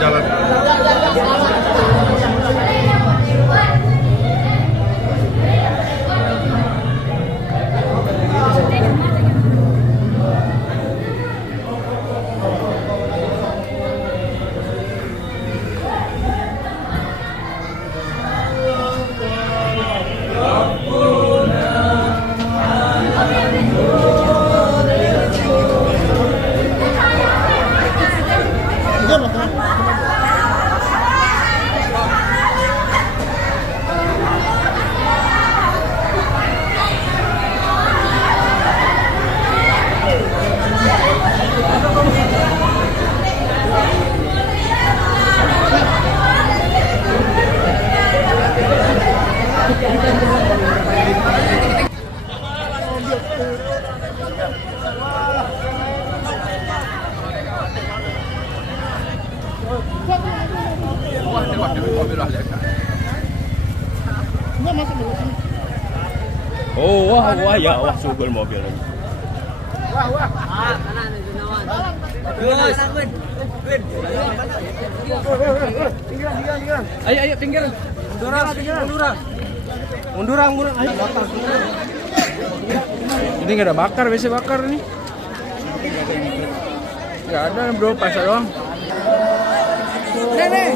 Jalan. Oh, wah ya, wah subur mobil lagi. Ayo tinggal. Munduran. Ayo. Ini nggak ada bakar, biasa bakar nih. Nggak ada bro, pasar doang. Nenek.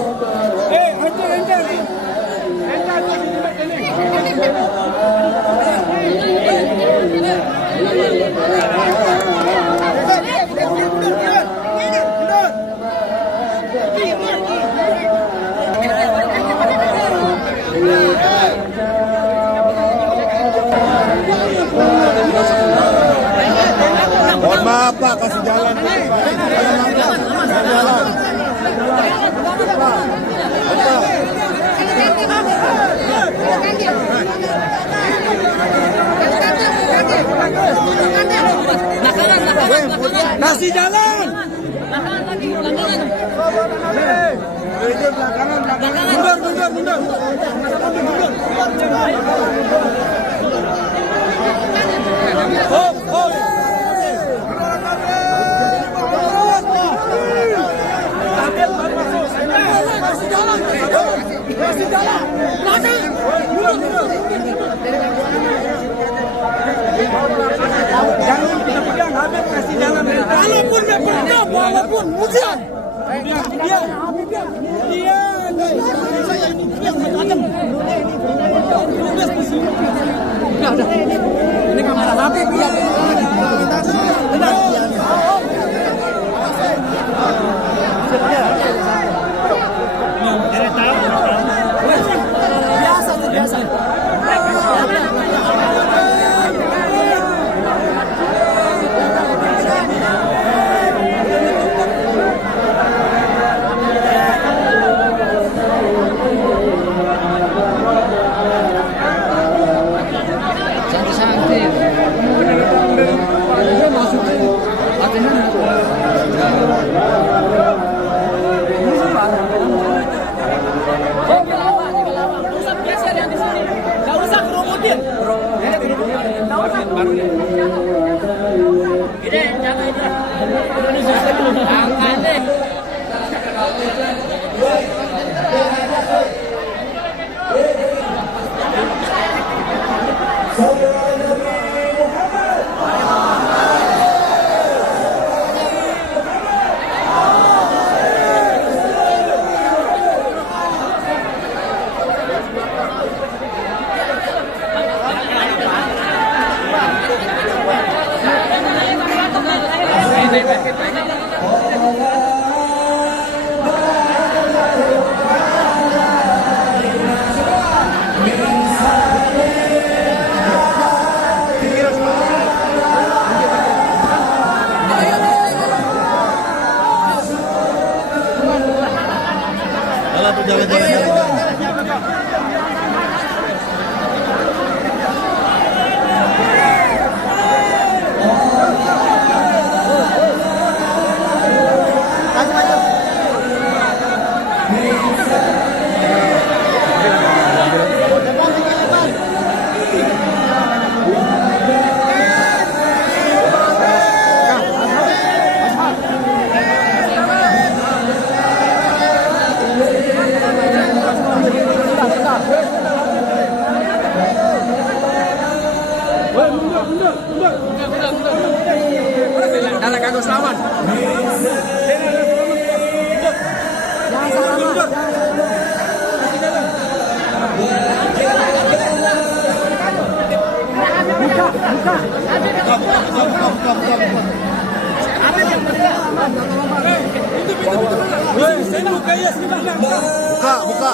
Enter. Mohon maaf Pak, kasih jalan. Jalan. Kasih jalan. Mundur. Hop. Kasih jalan. Jangan kita pegang, Habib kasih jalan. Walaupun dia pegang, walaupun kemudian. Udah. Ini kamera Habib ya. Biasa. Buka, buka.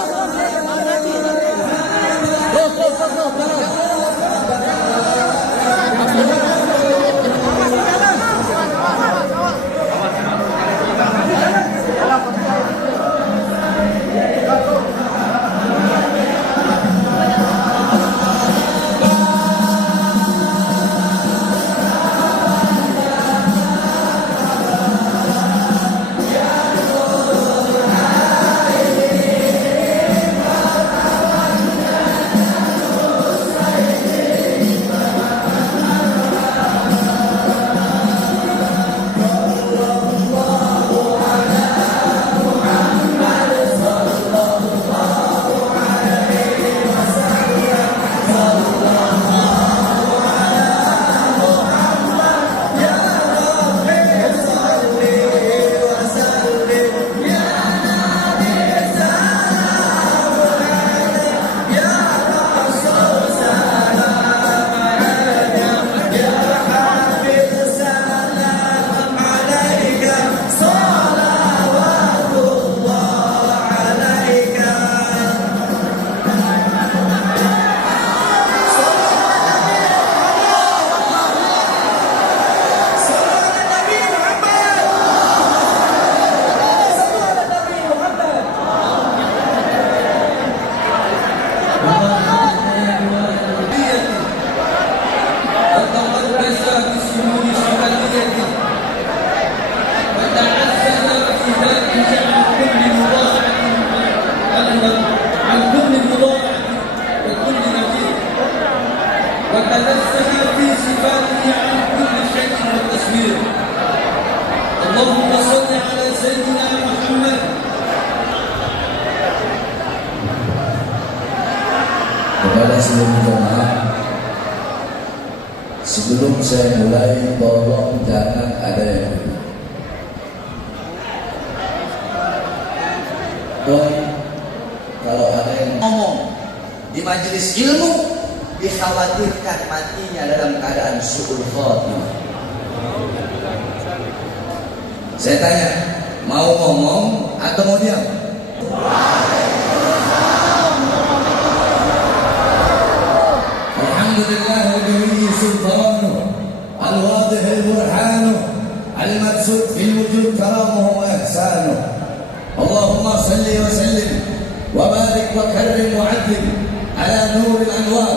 وتنزه في صفاته عن كل شيء وتصوير. اللهم صل على سيدنا محمد. Kepada seluruh jemaah, sebelum saya mulai, tolong jangan ada yang ribut. Dan kalau ada yang ngomong di majelis ilmu, dikhawatirkan matinya dalam keadaan su'ul khatimah. Saya tanya, mau ngomong atau mau diam? Alhamdulillah bihi sultanuh al-wadih al-burhanuh al-maksud fil wujud karamuhu wa ihsanuh. Allahumma salli wa sallim wa barik wa karrim wa adlim ala nur al-anwar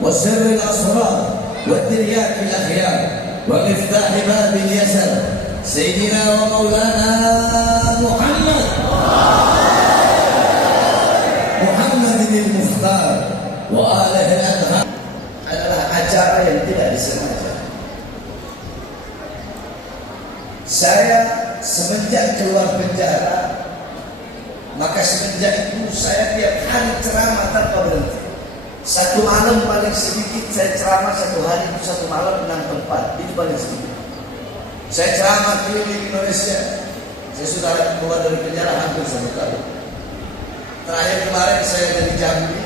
wa sirr al-asrar wa diryak al-akhyar wa miftah bab al-yasar sayyidina wa maulana Muhammad al-Mukhtar wa alihi al-adham. Adalah acara yang tidak disengaja. Saya semenjak keluar penjara, maka semenjak itu saya tiap hari ceramah tanpa berhenti. Satu malam paling sedikit saya ceramah, satu hari itu satu malam 6 tempat, itu paling sedikit. Saya ceramah keliling Indonesia. Saya sudah keluar dari penjara hampir 1 tahun. Terakhir kemarin saya dari Jambi,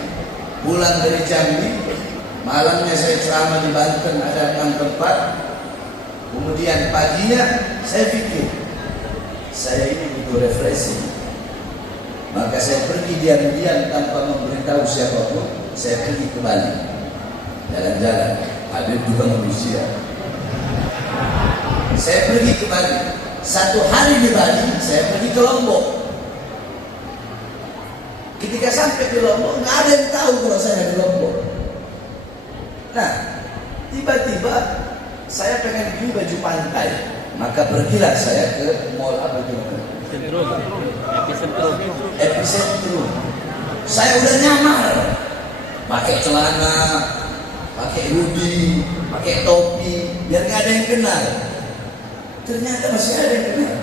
pulang dari Jambi, malamnya saya ceramah di Banten, ada 6 tempat. Kemudian paginya saya pikir, saya ini butuh refreshing. Maka saya pergi diam-diam tanpa memberitahu siapapun. Saya pergi ke Bali, jalan-jalan. Habib juga manusia. Saya pergi ke Bali. 1 hari di Bali, saya pergi ke Lombok. Ketika sampai di Lombok, nggak ada yang tahu kalau saya di Lombok. Nah, tiba-tiba saya pengen beli baju pantai, maka pergilah saya ke mall apa itu? Epicentrum. Saya udah nyamar, pakai celana, pakai hoodie, pakai topi, biar nggak ada yang kenal. Ternyata masih ada yang kenal.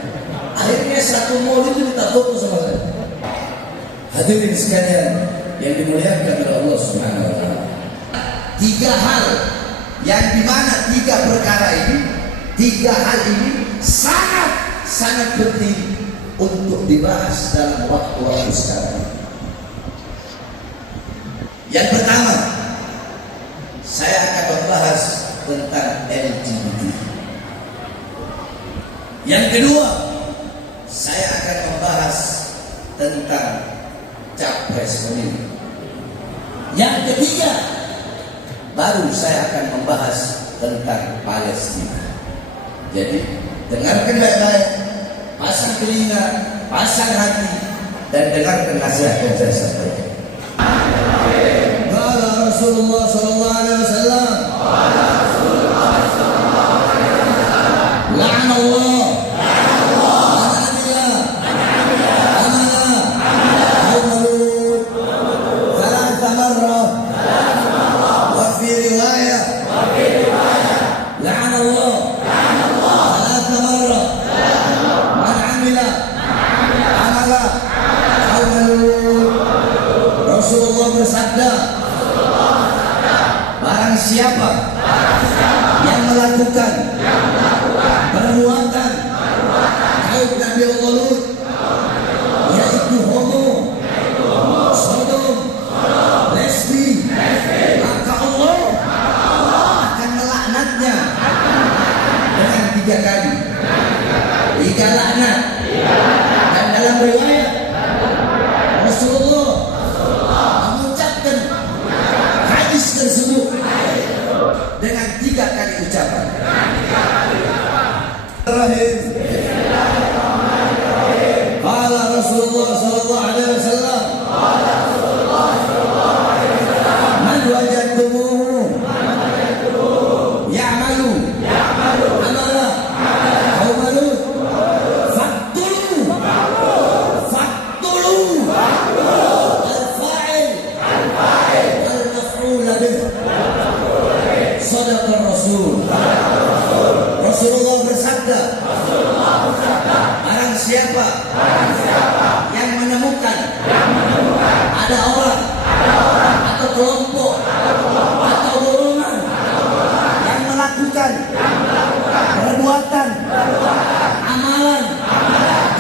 Akhirnya satu mall itu minta foto sama saya. Hadirin sekalian yang dimuliakan oleh Allah Subhanahu wa taala. 3 hal yang dimana 3 perkara ini, 3 hal ini sangat penting untuk dibahas dalam waktu-waktu sekarang. Yang pertama, saya akan membahas tentang LGBT. Yang kedua, saya akan membahas tentang capres pemilu. Yang ketiga, baru saya akan membahas tentang Palestina. Jadi, dengarkan baik-baik, pasang telinga, pasang hati, dan dengarkan nasihat yang saya sampaikan. Qala Rasulullah sallallahu alaihi wasallam, la'ana Allah bersabda, barang siapa yang melakukan perbuatan kaum Nabi Allah Lut, yaitu homo, sodom, lesbi, maka Allah akan melaknatnya dengan 3 kali, 3 laknat. Dan dalam riwayat Rasulullah mengucapkan hadis tersebut dengan 3 kali ucapan. Qala Rasulullah sallallahu alaihi wasallam, man wajadtumuhu ya'malu amala qaum Lut faqtulu Sadaqar Rasul. Rasulullah bersabda, barang siapa yang menemukan ada orang atau kelompok atau golongan yang melakukan perbuatan amalan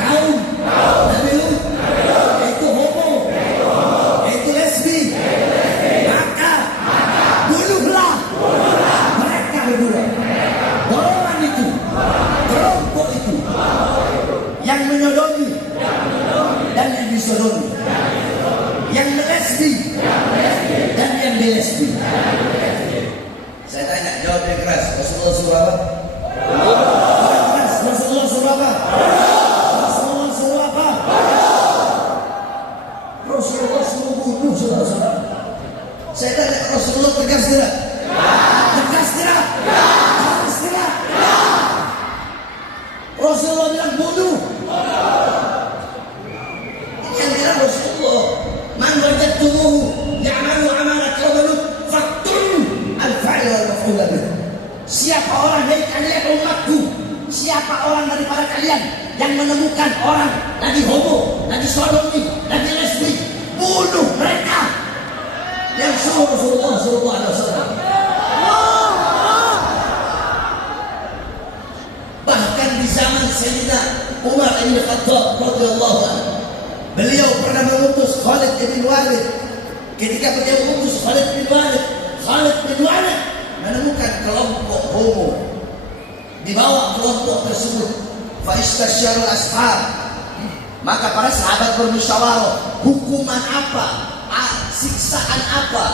kaum Nabi Lut, yaitu homo, yaitu lesbi, maka bunuhlah mereka berdua. Golongan itu, kelompok itu yang menyodomi dan yang disodomi, yang melesbi dan yang dilesbi. Saya tanya, jawab yang keras. Rasulullah suruh apa? Rasulullah suruh apa? Rasulullah suruh apa? Rasulullah suruh bunuh, saudara-saudara. Saya tanya, Rasulullah tegas tidak? Tegas tidak? Tegas tidak? Rasulullah bilang bunuh. Ini yang bilang Rasulullah, man wajadtumuhu ya'malu amala qaum Lut faqtulu al-fa'il wal maf'ul bih. Siapa orang dari kalian umatku, siapa orang daripada kalian yang menemukan orang lagi homo, lagi sodomi, lagi lesbi, bunuh mereka. Yang suruh Rasulullah sallallahu alaihi wasallam. Bahkan di zaman Sayyidina Umar bin Khattab radhiyallahu anhu, beliau pernah mengutus Khalid bin Walid. Ketika beliau mengutus Khalid bin Walid menemukan kelompok homo, dibawa kelompok tersebut. Fa istasyarul ashab, maka para sahabat bermusyawarah, hukuman apa, siksaan apa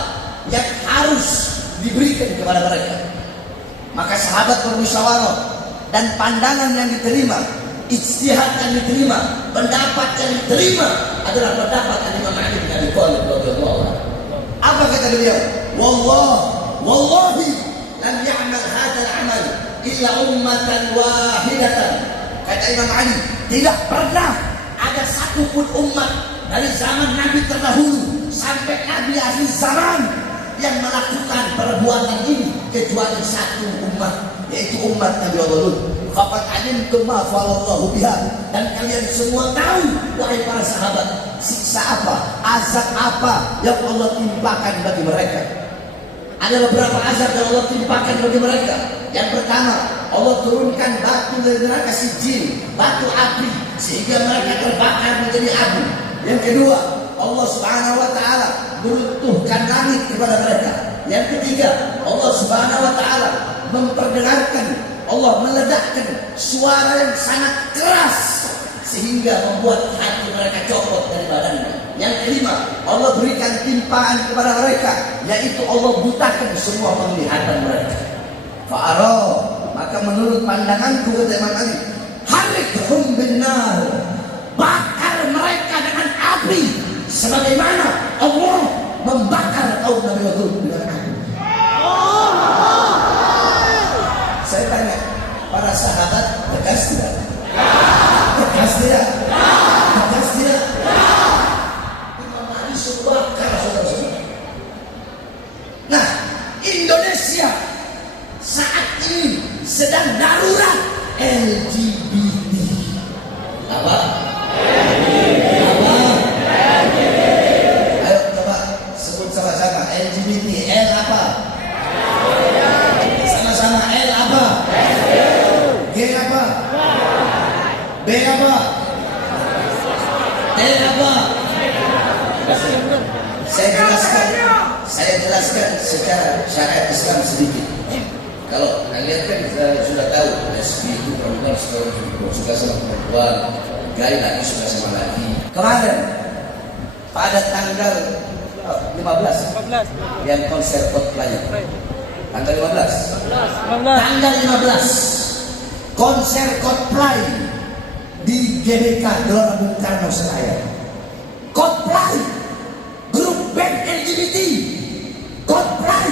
yang harus diberikan kepada mereka. Maka sahabat bermusyawarah, dan pandangan yang diterima, ijtihad yang diterima, pendapat yang diterima adalah pendapat Imam Ali bin Abi Thalib radhiyallahu anhu. Apa kata beliau? Wallahi lam ya'mal hadzal amal illa ummatan wahidatan. Kata Imam Ali, tidak pernah ada satupun umat dari zaman Nabi terdahulu sampai Nabi akhir zaman yang melakukan perbuatan ini kecuali satu umat, yaitu umat Nabi Allah Lut. Faqad alimtum ma fa'alallahu biha, dan kalian semua tahu wahai para sahabat, siksa apa, azab apa yang Allah timpakan bagi mereka. Ada beberapa azab yang Allah timpakan bagi mereka. Yang pertama, Allah turunkan batu dari neraka Sijil, batu api, sehingga mereka terbakar menjadi abu. Yang kedua, Allah Subhanahu wa taala meruntuhkan langit kepada mereka. Yang ketiga, Allah Subhanahu wa taala memperdengarkan, Allah meledakkan suara yang sangat keras sehingga membuat hati mereka copot dari badannya. Yang kelima, Allah berikan timpaan kepada mereka, yaitu Allah butakan semua penglihatan mereka. Fa'ara, maka menurut pandanganku kata Imam Ali, harikhum binnar, bakar mereka dengan api sebagaimana Allah membakar kaum Nabi Hud dengan api. Saya tanya, para sahabat tegas tidak? Tegas tidak? Tegas tidak? Imam Ali suruh bakar, saudara-saudara. Nah, Indonesia saat ini sedang darurat LGBT. Apa? Apa? Ayo coba sebut sama-sama LGBT. L apa? Sama-sama L apa? G apa? B apa? T apa? Saya jelaskan secara syariat Islam sedikit. Kalau kalian kan sudah tahu lesbi itu perempuan suka sama perempuan, gay lagi suka sama laki. Kemarin pada tanggal 15 yang konser Coldplay. Tanggal 15. Tanggal 15 konser Coldplay di GBK Gelora Bung Karno Senayan. Coldplay, grup band LGBT. Coldplay,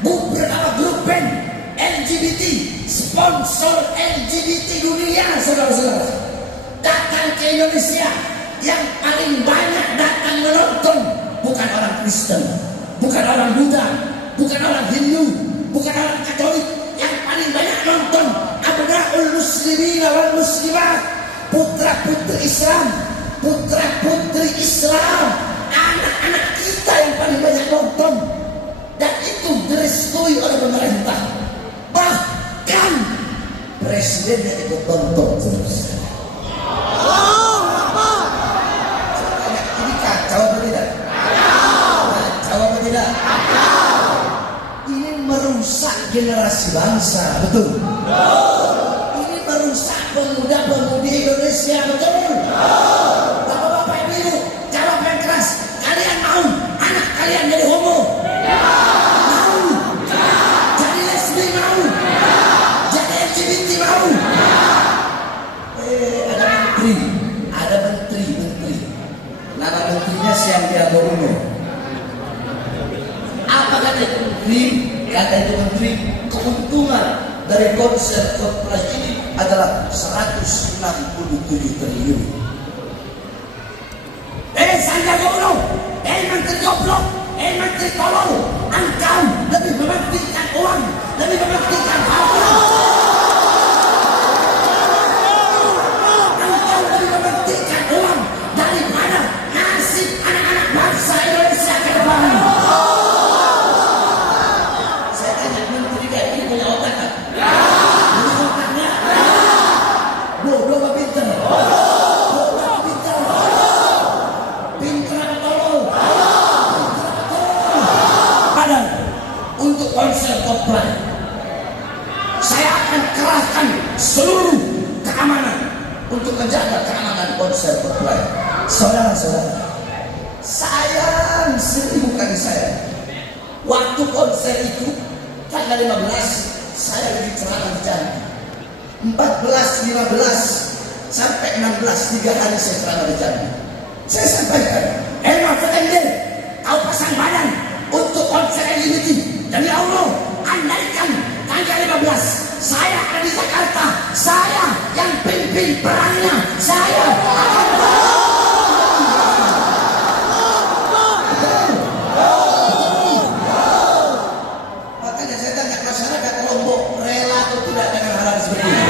beberapa grup band LGBT, sponsor LGBT dunia, saudara-saudara. Datang ke Indonesia, yang paling banyak datang menonton bukan orang Kristen, bukan orang Buddha, bukan orang Hindu, bukan orang Katolik. Yang paling banyak nonton abnaul muslimin wal muslimat, putra-putri Islam, putra-putri Islam, anak-anak kita yang paling banyak nonton. Dan itu direstui oleh pemerintah. Bahkan presidennya ikut tonton terus. Ini kacau apa tidak? Kacau apa tidak? Ini merusak generasi bangsa, betul? Ini merusak pemuda-pemudi Indonesia, betul? Bapak-bapak ibu, jawab yang keras. Kalian mau anak kalian jadi homo? Ada menteri. Nama menterinya Sandiaga Uno. Apa kata itu menteri? Kata itu menteri, keuntungan dari konser Coldplay ini adalah 167 triliun. Sandiaga Uno, menteri goblok, menteri tolol, engkau lebih mementingkan uang, lebih mementingkan harta. Konser Coldplay, saya akan kerahkan seluruh keamanan untuk menjaga keamanan konser Coldplay. Saudara-saudara, sayang seribu kali sayang, waktu konser itu tanggal 15 saya lagi ceramah di Jambi. 14, 15 sampai 16 3 hari saya ceramah di Jambi. Saya sampaikan, Mahfud MD, kau pasang badan untuk konser LGBT. Demi Allah, andaikan tanggal 15 saya ada di Jakarta, saya yang pimpin perangnya, saya akan makanya saya tanya masyarakat Lombok, rela atau tidak dengan hal seperti ini?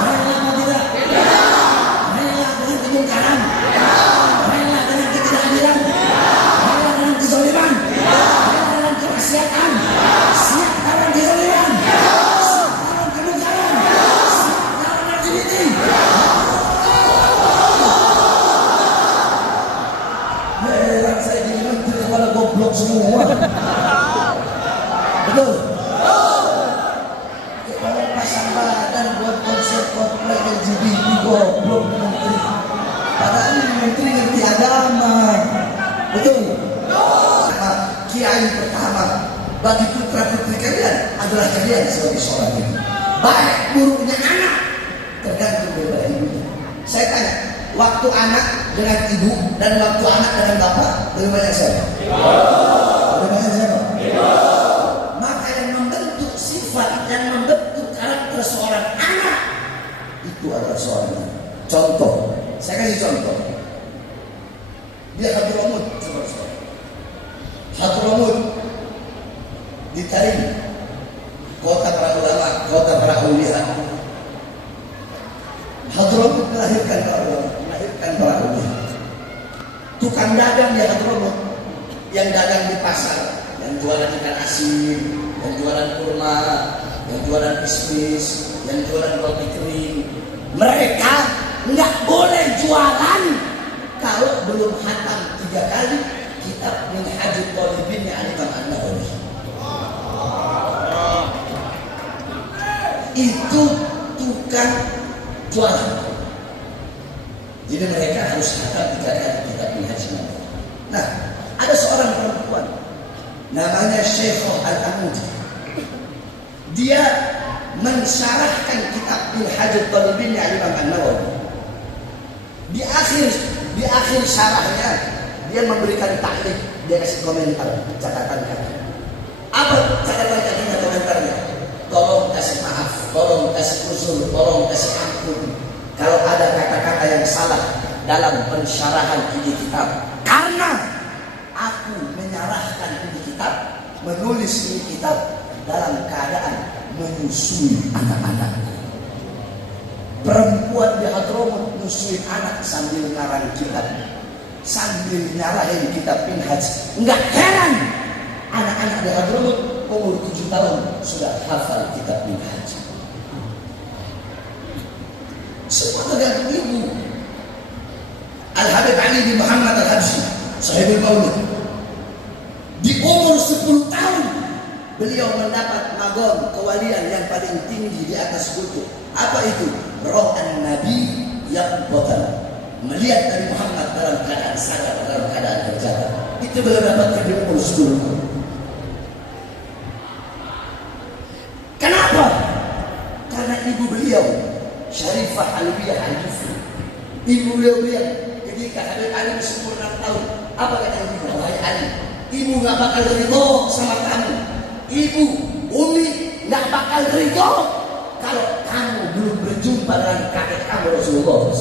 Rela atau tidak? Rela dengan kemungkaran, rela dengan ketidakadilan, rela dengan kezaliman, siap lawan kezaliman, siap lawan kezaliman, siap lawan semua. Betul? Kalau pasang badan buat konser komplek LGBT goblok menteri. Padahal ini menteri ngerti agama. Betul? Kiai pertama bagi putra putri kalian adalah kalian sebagai seorang ibu. Baik buruknya anak tergantung daripada ibunya. Saya tanya, waktu anak dengan ibu dan waktu anak dengan bapak lebih banyak siapa? Lebih banyak siapa? Maka yang membentuk sifat, yang membentuk karakter seorang anak itu adalah seorang ibu. Contoh, saya kasih contoh. Dia Hadramut, saudara-saudara. Hadramut di Tarim, kota para ulama, kota para aulia. Hadramut melahirkan para ulama, melahirkan para aulia. Tukang dagang di Hadramut, yang dagang di pasar, yang jualan ikan asin, yang jualan kurma, yang jualan bisnis, yang jualan roti kering. Mereka nggak boleh jualan kalau belum hatam 3 kali kitab Minhajul Talibin yang Imam An-Nawawi. Itu tukang jualan. Jadi mereka harus hatam 3 kali kitab Minhajul Talibin. Nah, ada seorang perempuan namanya Syekhah Al-Amudi. Dia mensyarahkan kitab Minhajul Talibin yang Imam An-Nawawi. Di akhir syarahnya dia memberikan taklif, dia kasih komentar, catatan kaki. Apa catatan kakinya, komentarnya? Tolong kasih maaf, tolong kasih usul, tolong kasih ampun kalau ada kata-kata yang salah dalam pensyarahan ini kitab. Karena aku menyarahkan ini kitab, menulis ini kitab dalam keadaan menyusui anak-anakku. Perempuan di Hadramut nyusuin anak sambil ngarang kitab, sambil nyarahin kitab Minhaj. Enggak heran anak-anak di Hadramut umur 7 tahun sudah hafal kitab Minhaj. Semua tergantung ibu. Al-Habib Ali bin Muhammad Al-Habsyi, Sahibul Maulid, di umur 10 tahun beliau mendapat magom kewalian yang paling tinggi di atas kutub. Apa itu? Roh an-Nabi yang botan, melihat Nabi Muhammad dalam keadaan sadar, dalam keadaan terjaga. Itu beliau dapatkan di umur 10 tahun. Kenapa? Karena ibu beliau Syarifah Alwiyah Al-Jufri, ibu beliau ketika Habib Ali umur 6 tahun, apa kata ibu? Wahai Ali, ibu gak bakal ridho sama kamu. Ibu, Umi gak bakal ridho kalau kamu belum berjumpa dengan kakek kamu Rasulullah.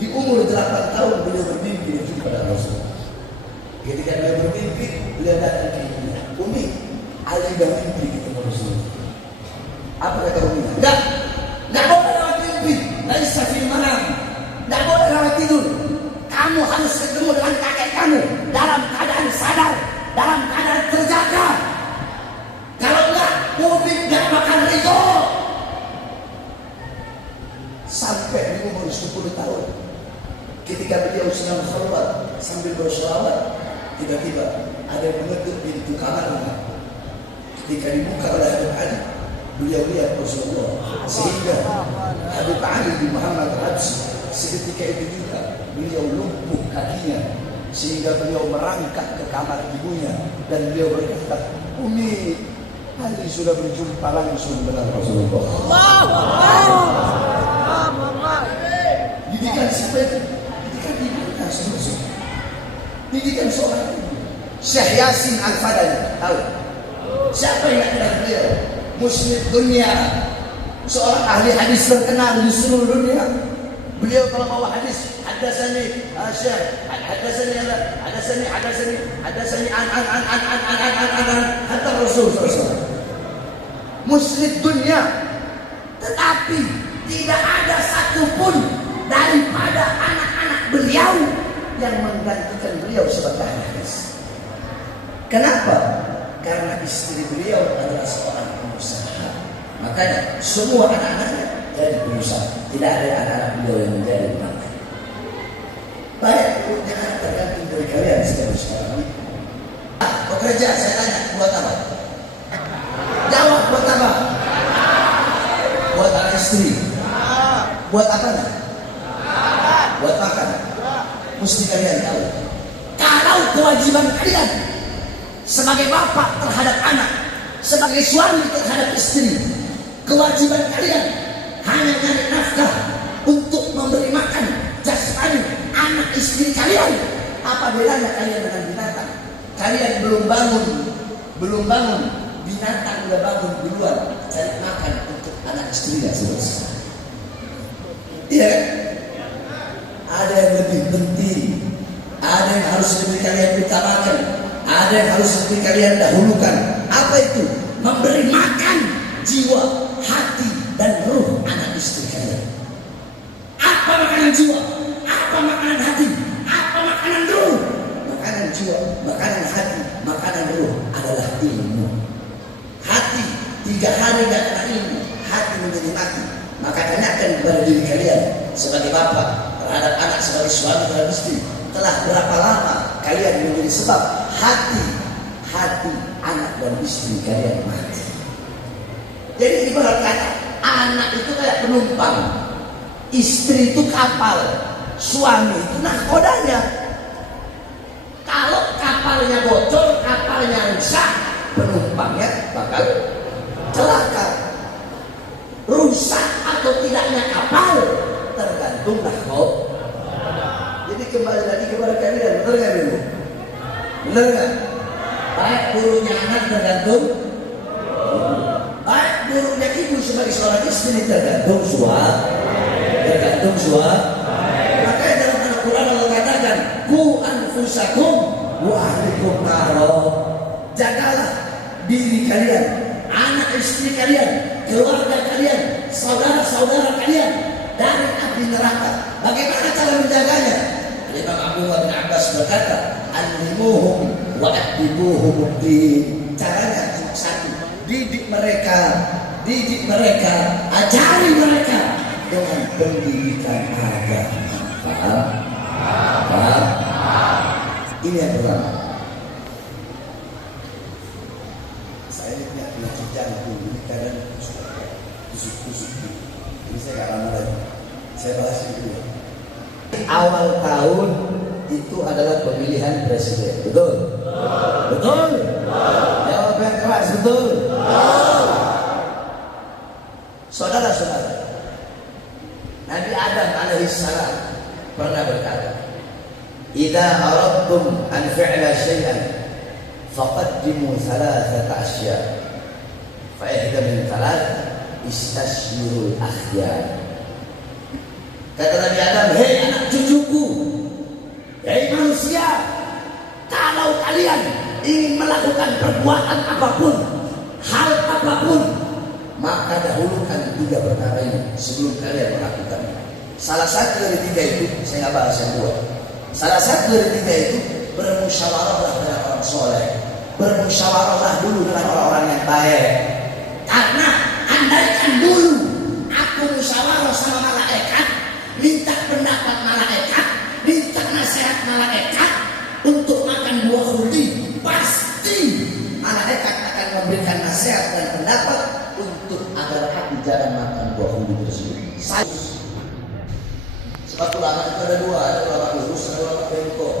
Di umur 8 tahun beliau bermimpi berjumpa dengan Rasulullah. Ketika beliau bermimpi, beliau datang ke ibunya. Umi, Ali bermimpi ketemu Rasulullah. Apa kata Umi? Nggak boleh lewat mimpi. Laisa fil manam. Nggak boleh lewat tidur. Kamu harus ketemu dengan kakek kamu dalam keadaan sadar, dalam keadaan terjaga. Kalau enggak, publik gak bakal ridho. Sampai di umur 10 tahun, ketika beliau sedang khalwat sambil bersolawat, tiba-tiba ada yang mengetuk pintu kamarnya. Ketika dibuka oleh Habib Ali, beliau lihat Rasulullah, sehingga Habib Ali bin Muhammad Al-Habsyi seketika itu juga beliau lumpuh kakinya, sehingga beliau merangkak ke kamar ibunya dan beliau berkata, Umi, Ali sudah berjumpa langsung dengan Rasulullah. Didikan siapa itu? Didikan ibu. Didikan seorang ibu. Syekh Yasin Al-Fadani, tahu? Siapa yang kenal beliau? Muslim dunia, seorang ahli hadis terkenal di seluruh dunia. Beliau kalau bawa hadis, hadasani Syekh, hadasani hatta Rasul sallallahu. Muslim dunia, tetapi tidak ada satupun daripada anak-anak beliau yang menggantikan beliau sebagai hadis. Kenapa? Karena istri beliau adalah seorang pengusaha. Makanya semua anak-anaknya jadi pengusaha. Tidak ada anak-anak beliau yang menjadi pengusaha. Baik, jangan tergantung dari kalian. sekarang ini. Bekerja, saya tanya, buat apa? Jawab, buat apa? Buat anak istri. Buat apa? Buat makan. Mesti kalian tahu. Kalau kewajiban kalian sebagai bapak terhadap anak, sebagai suami terhadap istri, kewajiban kalian hanya nyari nafkah untuk memberi makan jasmani anak istri kalian. Apa bedanya kalian dengan binatang? Kalian belum bangun, binatang udah bangun duluan cari makan untuk anak istrinya selesai. Iya kan? Ada yang lebih penting, ada yang harus lebih kalian utamakan, ada yang harus lebih kalian dahulukan. Apa itu? Memberi makan jiwa, hati, dan ruh anak istri kalian. Apa makanan jiwa? Apa makanan hati? Apa makanan ruh? Makanan jiwa, makanan hati, makanan ruh adalah ilmu. Hati 3 hari gak kena ilmu, hati menjadi mati. Maka tanyakan kepada diri kalian sebagai bapak terhadap anak, sebagai suami terhadap istri, telah berapa lama kalian menjadi sebab hati anak dan istri kalian mati. Jadi ibarat kata anak itu kayak penumpang, istri itu kapal, suami itu nahkodanya. Kalau kapalnya bocor, kapalnya rusak, penumpangnya bakal celaka. Rusak atau tidaknya kapal tergantung nahkod. Jadi kembali lagi kepada kalian, benar nggak dulu? Benar nggak? Baik buruknya anak tergantung, baik buruknya ibu sebagai seorang istri tergantung suami. Makanya dalam Al-Quran Allah katakan, ku anfusakum wa ahlikum naro. Jagalah diri kalian, anak istri kalian, keluarga kalian, saudara-saudara kalian dari api neraka. Bagaimana cara menjaganya? Imam Abdullah bin Abbas berkata, "Allimuhum wa adibuhum din." Caranya cuma satu, didik mereka, ajari mereka dengan pendidikan agama. Paham? Ini yang pertama. Saya ini punya penyakit jantung, ini kadang tusuk-tusuk. Ini saya gak lama lagi. Saya bahas itu ya. Awal tahun itu adalah pemilihan presiden, betul? Betul? Jawab yang keras, betul? Saudara-saudara, Nabi Adam alaihissalam pernah berkata, "Idza aradtum an fi'la syai'an faqaddimu thalathata asya' fa ihda min thalath istashirul akhyar." Kata Nabi Adam, "Hei anak cucuku, hei manusia, kalau kalian ingin melakukan perbuatan apapun, hal apapun, maka dahulukan 3 perkara ini sebelum kalian melakukannya." Salah satu dari 3 itu, saya nggak bahas yang 2. Salah satu dari 3 itu bermusyawarahlah dengan orang soleh, bermusyawarahlah dulu dengan orang-orang yang baik. Karena andaikan dulu aku musyawarah sama malaikat, minta pendapat malaikat, minta nasihat malaikat untuk makan buah khuldi, pasti malaikat akan memberikan nasihat dan pendapat untuk agar aku jangan makan buah khuldi tersebut. Sebab ulama itu ada 2, ada ulama lurus, ada ulama bengkok.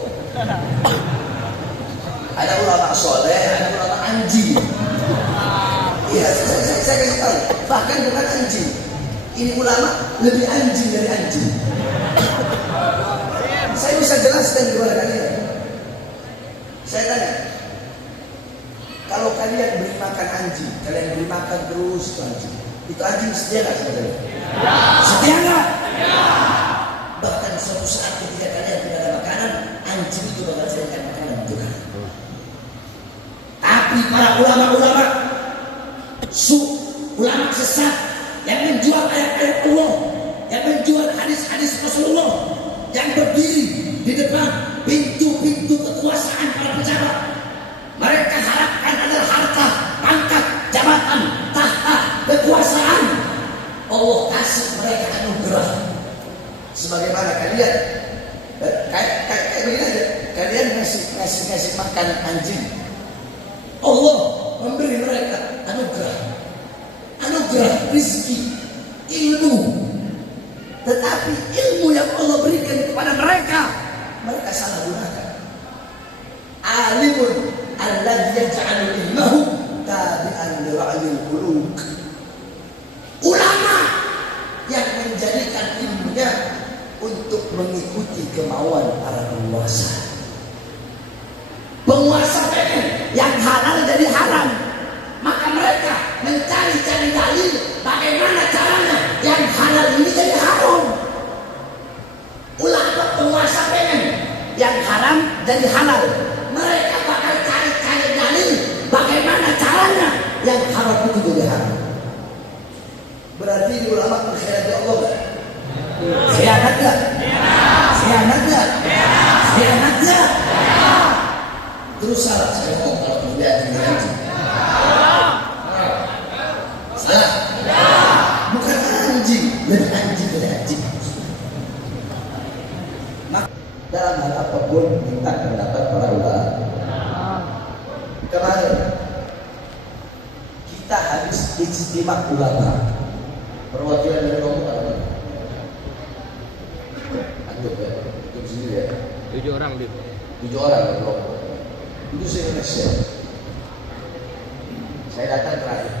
Ada ulama soleh, ada ulama anjing. Iya, saya kasih tahu. Bahkan bukan anjing. Ini ulama lebih anjing dari anjing. Saya bisa jelaskan kepada kalian. Saya tanya, kalau kalian beri makan anjing, kalian beri makan terus anjing, itu anjing setia nggak sebenarnya? Setia nggak? Bahkan suatu saat ketika kalian tidak ada makanan, anjing itu bakal carikan makanan untuk kalian. Tapi para ulama-ulama ulama sesat yang menjual ayat-ayat Allah, yang menjual hadis-hadis Rasulullah, yang berdiri di depan pintu-pintu kekuasaan para pejabat, mereka harapkan adalah harta, pangkat, jabatan, tahta, kekuasaan. Allah kasih mereka anugerah. Sebagaimana kalian kayak begini aja, kalian ngasih dikasih makan anjing. Allah memberi mereka anugerah rizki, ilmu. Tetapi ilmu yang Allah berikan kepada mereka salah gunakan. Alimun alladzi yaj'alu ilmahu tabi'an li ra'yil qulub. Ulama yang menjadikan ilmunya untuk mengikuti kemauan para penguasa. Penguasa pengen yang halal jadi haram, maka mereka mencari-cari dalil bagaimana caranya yang halal ini jadi haram. Ulama penguasa pengen yang haram jadi halal, mereka bakal cari-cari dalil bagaimana caranya yang haram itu jadi haram. Berarti ulama mengkhianati Allah gak? Khianat gak? Khianat gak? Khianat gak? Terus salah saya ngomong kalau tidak anjing. Salah? Bukan anjing, lebih anjing dari anjing. Maka dalam hal apapun minta pendapat para ulama. Kemarin kita habis ijtima ulama. Perwakilan dari kelompok apa? Antum ya, antum sendiri ya. 7 orang di. 7 orang dari kelompok. Itu saya Indonesia. Saya datang terakhir.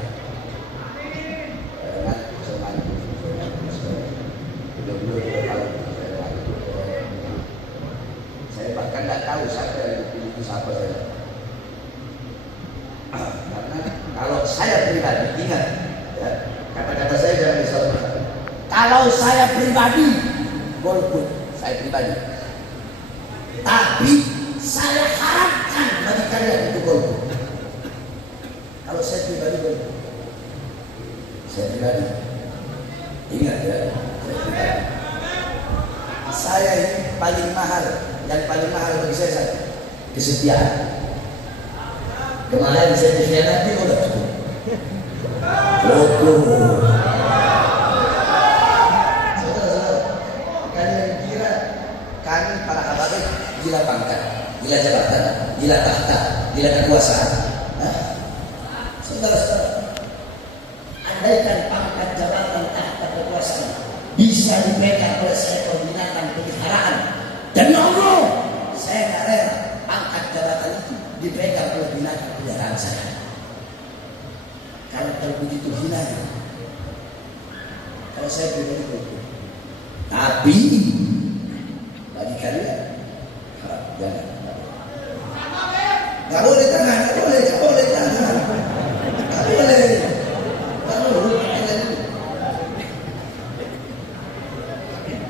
Saya bahkan tidak tahu siapa yang dipilih itu siapa saya. Karena kalau saya pribadi ingat, ya, kata-kata saya jangan disalahkan. Kalau saya pribadi, golput saya pribadi. Tapi saya harapkan bagi kalian itu golput. Kalau saya pribadi golput. Saya pribadi. Ingat ya, saya pribadi. Saya ini paling mahal, yang paling mahal bagi saya kesetiaan. Kemarin saya dikhianati oleh kalian kira kami para habaib gila pangkat, gila jabatan, gila tahta, gila kekuasaan? Saudara-saudara, andaikan pangkat, jabatan, tahta, kekuasaan bisa dipegang oleh seekor binatang peliharaan, demi Allah saya nggak rela pangkat jabatan itu dipegang oleh binatang peliharaan saya. Karena kalau begitu hinanya, kalau saya pribadi begitu. Tapi bagi kalian harap jangan. Nggak boleh tangan, nggak boleh tangan, nggak boleh.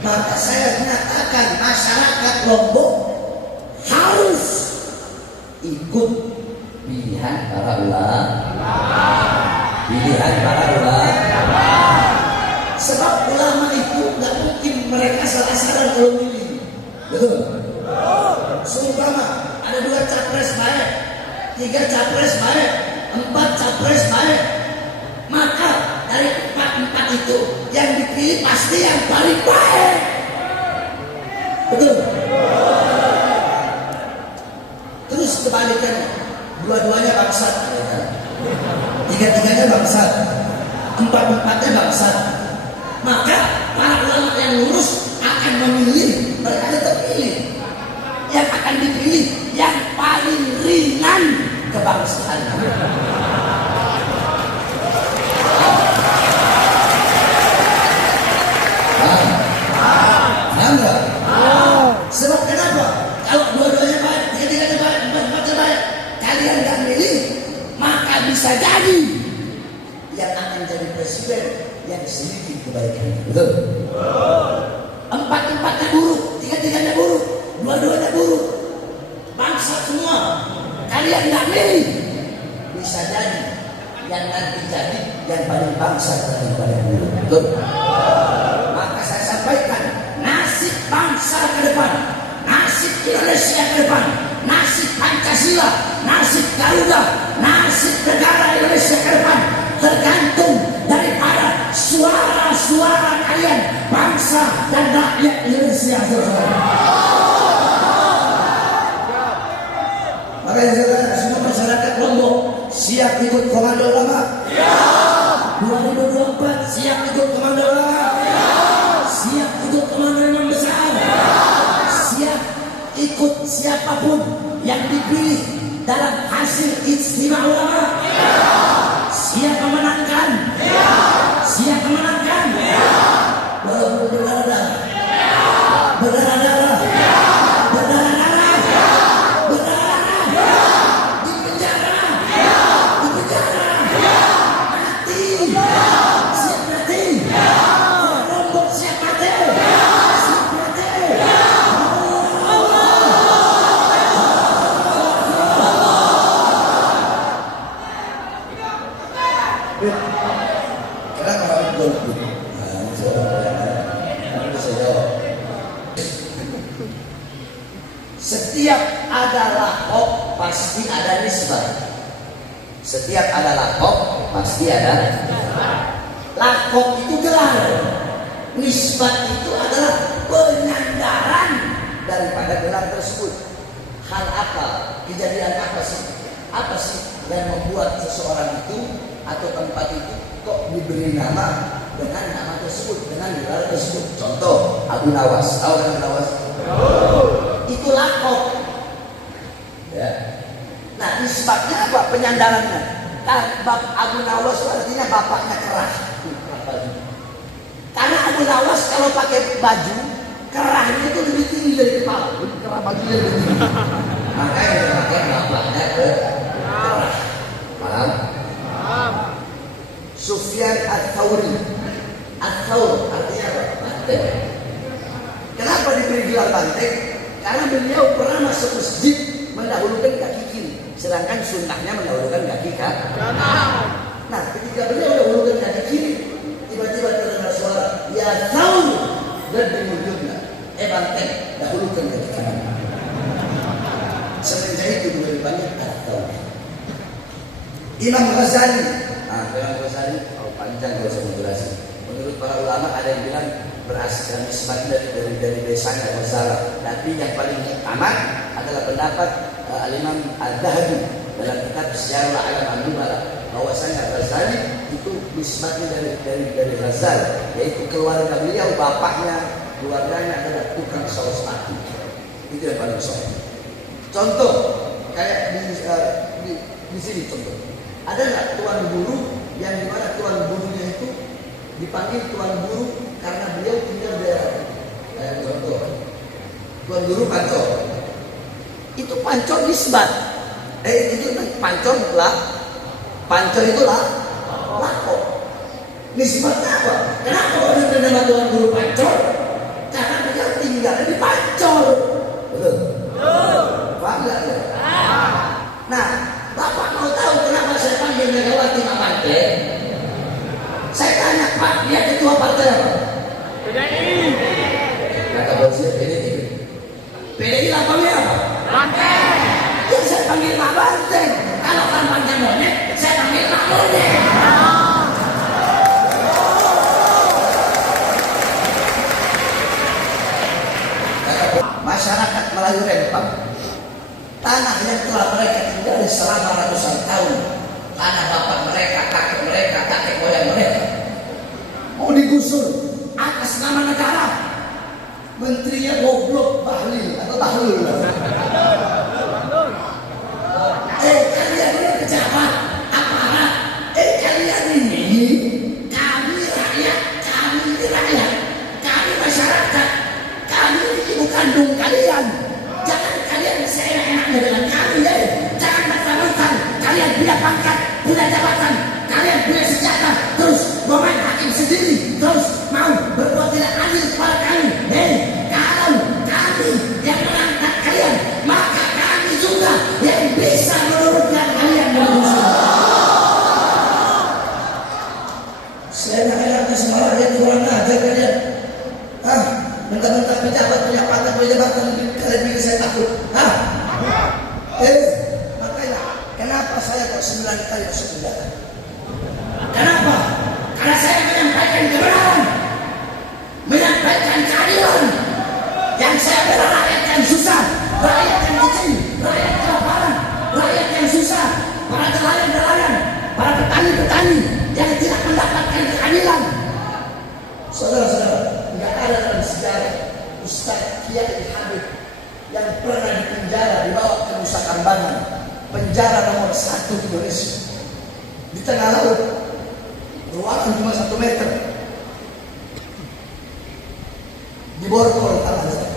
Maka saya menyatakan masyarakat Lombok harus ikut pilihan para ulama. Pilihan para ulama. Sebab ulama itu nggak mungkin mereka salah-salah kalau milih. Betul? Seumpama ada 2 capres baik, 3 capres baik, 4 capres baik, maka dari 4 itu yang dipilih pasti yang paling baik. Betul? Terus kebalikannya, dua-duanya bangsat, 3-3-nya bangsat, 4-4-nya bangsat, maka para ulama yang lurus akan memilih, mereka terpilih yang akan dipilih yang paling ringan kebangsaan. Sebab kenapa? Kalau dua-duanya baik, 3-3-nya baik, 4-4-nya baik, kalian nggak milih, maka bisa jadi yang akan jadi presiden yang sedikit kebaikan. Betul? 4-4-nya buruk, 3-3-nya buruk, 2-2-nya buruk, bangsa semua. Kalian nggak milih, bisa jadi yang nanti jadi yang paling bangsa daripada yang buruk. Betul? Maka saya sampaikan, nasib bangsa ke depan, nasib Indonesia ke depan, nasib Pancasila, nasib Garuda, nasib negara Indonesia ke depan tergantung daripada suara-suara kalian, bangsa dan rakyat Indonesia. ikut siapapun yang dipilih dalam hasil ijtima ulama? Siap memenangkan? Siap memenangkan? Walaupun berdarah-darah, berdarah-darah, berdarah-darah, berdarah-darah, di penjara, mati, siap mati, Lombok siap mati, siap mati. Kenapa harus golput? Setiap ada lahok pasti ada nisbah. Setiap ada lahok pasti ada. Lahok itu gelar, nisbah itu adalah penyandaran daripada gelar tersebut. Hal apa, kejadian apa sih? Apa sih yang membuat seseorang itu atau tempat itu kok diberi nama dengan nama tersebut, dengan gelar tersebut? Contoh, Abu Nawas. Tahu kan Abu Nawas? Itu lakop. Ya. Nah, nisbatnya apa? Penyandarannya. Bab Abu Nawas itu artinya bapaknya kerah. Karena Abu Nawas kalau pakai baju kerahnya itu lebih tinggi dari kepala. Kerah bajunya lebih tinggi. Makanya dia pakai bapaknya kerah. Paham? Sufyan Ats-Tsauri. Ats-Tsaur artinya apa? Banteng. Kenapa diberi gelar banteng? Karena beliau pernah masuk masjid mendahulukan kaki kiri, sedangkan sunnahnya mendahulukan kaki kanan. Nah, ketika beliau mendahulukan kaki kiri, tiba-tiba terdengar suara, ya Tsaur, dan dimujudnya, banteng, dahulukan kaki kanan. Semenjak itu lebih banyak Ats-Tsaur. Imam Ghazali. Nah, Imam Ghazali, panjang kalau saya menjelaskan. Menurut para ulama ada yang bilang berasal nisbatnya dari desanya Ghazali. Tapi yang paling aman adalah pendapat Al-Imam Al-Dhahabi dalam kitab Syiarul A'lam An-Nubala, bahwasanya Ghazali itu nisbatnya dari Ghazali, yaitu keluarga beliau, bapaknya, keluarganya adalah tukang saus mati. Itu yang paling sahih. Contoh kayak di sini contoh. Ada nggak tuan guru yang dimana tuan gurunya itu dipanggil tuan guru karena beliau tinggal di daerah? Kayak contoh, tuan guru Pancor. Itu Pancor nisbat. Itu Pancor lah. Pancor itulah lakop. Nisbatnya apa? Kenapa ada nama tuan guru Pancor? Karena beliau tinggal di Pancor. Betul? Paham nggak ya? Nah, Bapak mau tahu kenapa saya panggil Megawati Mapante? Saya tanya, Pak, dia ketua partai apa? PDI. Kata bosnya PDI. PDI lah panggil apa? Banteng. Ya saya panggil Pak Banteng. Kalau kampanye monyet, saya panggil Pak Monyet. Masyarakat Melayu Rempang, tanah yang telah mereka tinggali selama ratusan tahun, tanah bapak mereka, kakek moyang mereka, mau digusur atas nama negara. Menterinya goblok Bahlil atau Bahlul. Kalian ini pejabat aparat, kalian ini, kami rakyat, kami masyarakat, kami ibu kandung kalian. Jangan kalian seenak-enaknya dengan kami, jangan mentang-mentang kalian punya pangkat, punya jabatan, kalian punya senjata, terus mau main hakim sendiri, terus mau berbuat tidak adil kepada kami. Kalau kami yang mengangkat kalian, maka kami juga yang bisa menurunkan kalian dari musuh. Seenak-enaknya semalam dia kurang ajar kalian. Mentang-mentang pejabat punya pangkat, punya jabatan, kalian bikin saya takut. Makanya kenapa saya kok 9 kali masuk penjara? Kenapa? Karena saya menyampaikan kebenaran, menyampaikan keadilan. Yang saya bela rakyat yang susah, rakyat yang kecil, rakyat kelaparan, rakyat yang susah, para nelayan-nelayan, para petani-petani yang tidak mendapatkan keadilan. Saudara-saudara, nggak ada dalam sejarah Ustaz Kiai Habib yang pernah Belambangan, penjara nomor 1 di Indonesia. Di tengah laut, ruangan cuma 1 meter. Di borgol tanah saya.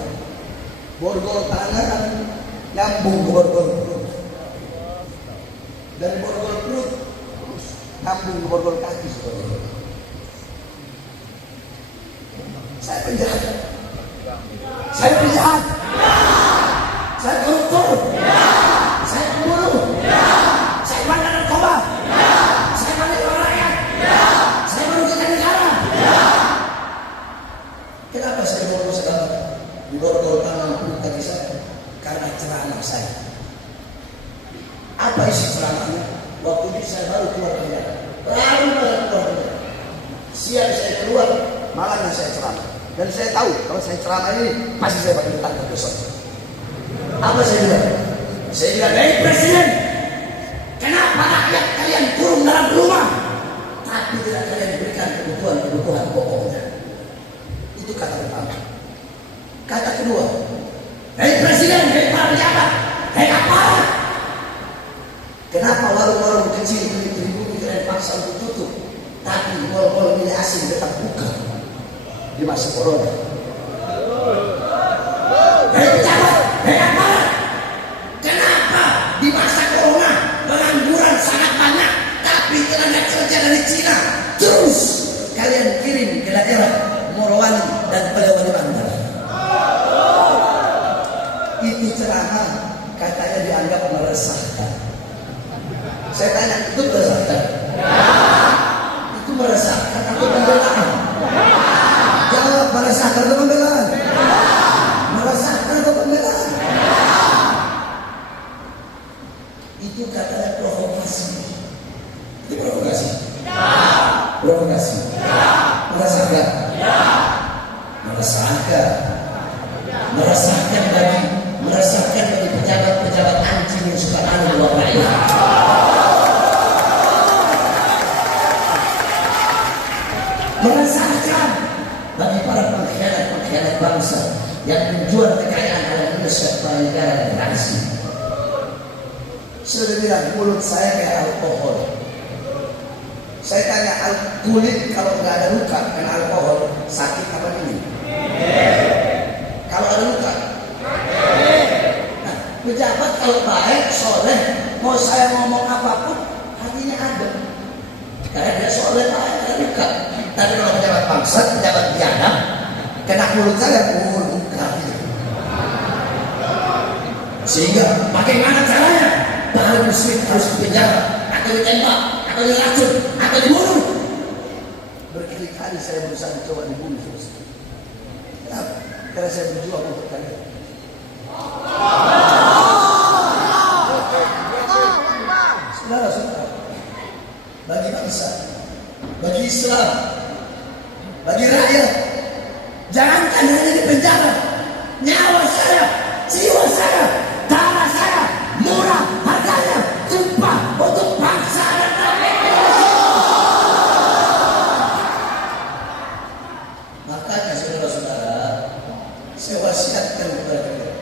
Borgol tangan nyambung ke borgol perut. Dari borgol perut nyambung ke borgol kaki. Saya penjahat. Saya penjahat. Saya koruptor. Saya pembunuh. Saya bandar narkoba. Saya bandar orang rakyat. Saya merugikan negara. Kenapa saya borgol segala? Di borgol tangan perut kaki saya. Karena ceramah saya. Apa isi ceramahnya? Waktu itu saya baru keluar penjara. Baru keluar penjara. Siap saya keluar, malamnya saya ceramah. Dan saya tahu kalau saya ceramah ini pasti saya bakal ditangkap besok. Apa saya bilang? Saya bilang, "Hei Presiden, kenapa rakyat kalian kurung dalam rumah, tapi tidak kalian berikan kebutuhan pokoknya?" Itu kata pertama. Kata kedua, "Hei Presiden, hei para pejabat, hei aparat, kenapa warung-warung kecil di pribumi kalian paksa untuk tutup, tapi mall-mall milik asing tetap buka di masa corona?" Hei pejabat, hei aparat, kenapa di masa corona pengangguran sangat banyak, tapi tenaga kerja dari Cina terus kalian kirim ke daerah Morowali dan Polewali Mandar? Itu ceramah katanya dianggap meresahkan. Saya tanya, itu meresahkan? Itu meresahkan atau pembelaan? Jawab, meresahkan atau pembelaan? Meresahkan atau pembelaan? Itu katanya provokasi. Itu provokasi. Provokasi. Meresahkan. Meresahkan. Meresahkan bagi pejabat-pejabat anjing yang suka anu luar rakyat. Meresahkan bagi para pengkhianat bangsa yang menjual kekayaan alam Indonesia kepada negara dan bangsa. Sudah bilang mulut saya kayak alkohol. Saya tanya, kulit kalau nggak ada luka kena alkohol sakit apa ini? Kalau ada luka. Nah, pejabat kalau baik, soleh, mau saya ngomong apapun hatinya adem. Karena dia soleh, baik, ada luka. Tapi kalau pejabat bangsa, pejabat biadab, kena mulut saya luka. Sehingga bagaimana caranya? Bahwa muslim harus dipenjara, atau ditembak, atau diracun, atau dibunuh. Berkali-kali saya berusaha mencoba dibunuh. Kenapa? Karena saya berjuang untuk kalian. Saudara-saudara, bagi bangsa, bagi Islam, bagi rakyat, jangankan hanya di penjara, nyawa saya, jiwa saya, darah saya murah harganya, tumpah untuk bangsa dan rakyat. Makanya saudara-saudara, saya wasiatkan kepada kalian,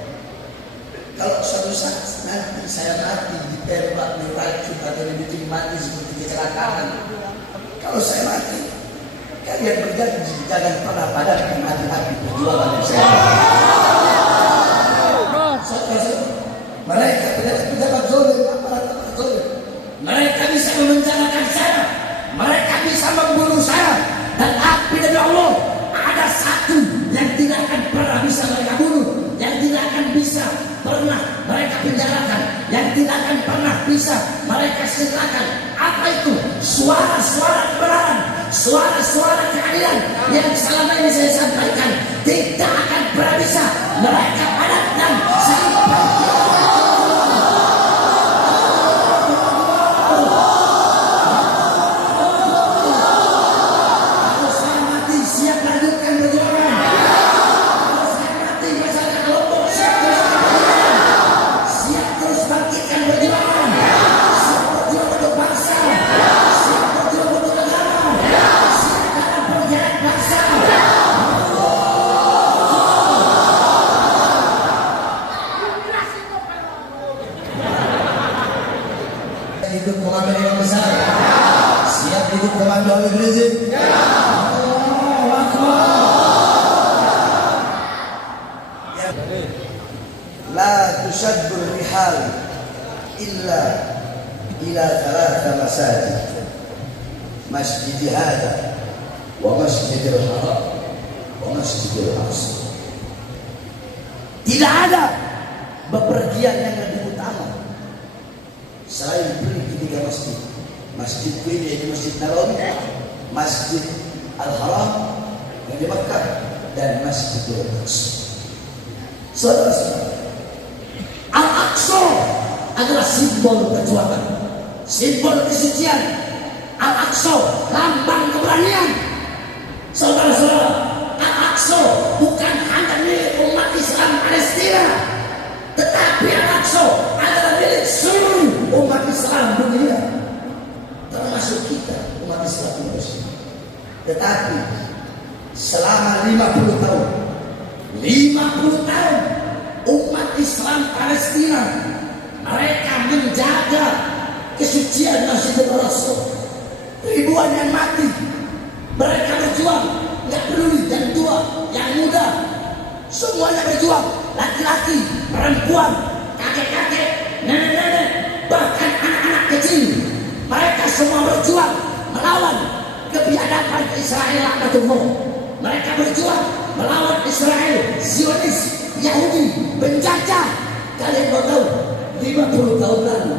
kalau suatu saat nanti saya mati ditembak, diracun atau dibikin mati seperti kecelakaan, kalau saya mati, kalian berjanji jangan pernah padamkan hati-hati perjuangan yang saya. Mereka pejabat zolim, aparat zolim. Mereka bisa memenjarakan saya, mereka bisa membunuh saya, dan api dari Allah ada satu yang tidak akan pernah bisa mereka bunuh, yang tidak akan bisa pernah mereka penjarakan, yang tidak akan pernah bisa mereka silakan. Apa itu? Suara-suara kebenaran, suara-suara keadilan yang selama ini saya sampaikan tidak akan pernah bisa mereka padamkan sampai ikut komandan yang besar? Siap ikut komando Habib Rizik? Allahu Akbar. La tushaddu rihal illa ila thalatha masajid. Masjid hada wa masjidil haram wa masjidil aqsa. Tidak ada bepergian yang lebih utama selain pergi ke 3 masjid. Masjid ini yaitu Masjid Nabawi, Masjid Al-Haram yang di Makkah, dan Masjidil Aqsa. Saudara-saudara, Al-Aqsa adalah simbol perjuangan, simbol kesucian. Al-Aqsa lambang keberanian. Saudara-saudara, Al-Aqsa bukan hanya milik umat Islam Palestina, tetapi Al-Aqsa adalah milik seluruh umat Islam dunia, termasuk kita umat Islam Indonesia. Tetapi selama 50 tahun umat Islam Palestina mereka menjaga kesucian Masjidil Aqsa. Ribuan yang mati, mereka berjuang, nggak peduli yang tua, yang muda, semuanya berjuang. Laki-laki, perempuan, kakek-kakek, nenek-nenek, bahkan anak-anak kecil, mereka semua berjuang melawan kebiadaban Israel laknatullah. Mereka berjuang melawan Israel, Zionis, Yahudi, penjajah. Kalian mau tahu, 50 tahun lalu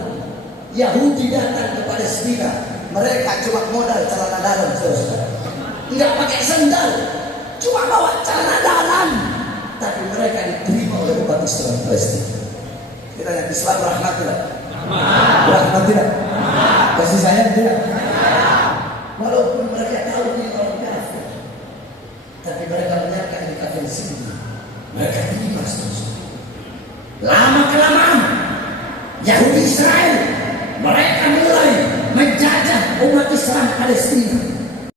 Yahudi datang ke Palestina, mereka cuma modal celana dalam, saudara. Nggak pakai sendal, cuma bawa celana dalam. Tapi mereka diterima oleh umat Islam Palestina. Kita yang Islam rahmat tidak? Rahmat tidak? Kasih sayang tidak? Walaupun mereka tahu ini orang kafir, tapi mereka menyangka ini kafir sendiri. Mereka terima seterusnya. Lama kelamaan Yahudi Israel mereka mulai menjajah umat Islam Palestina.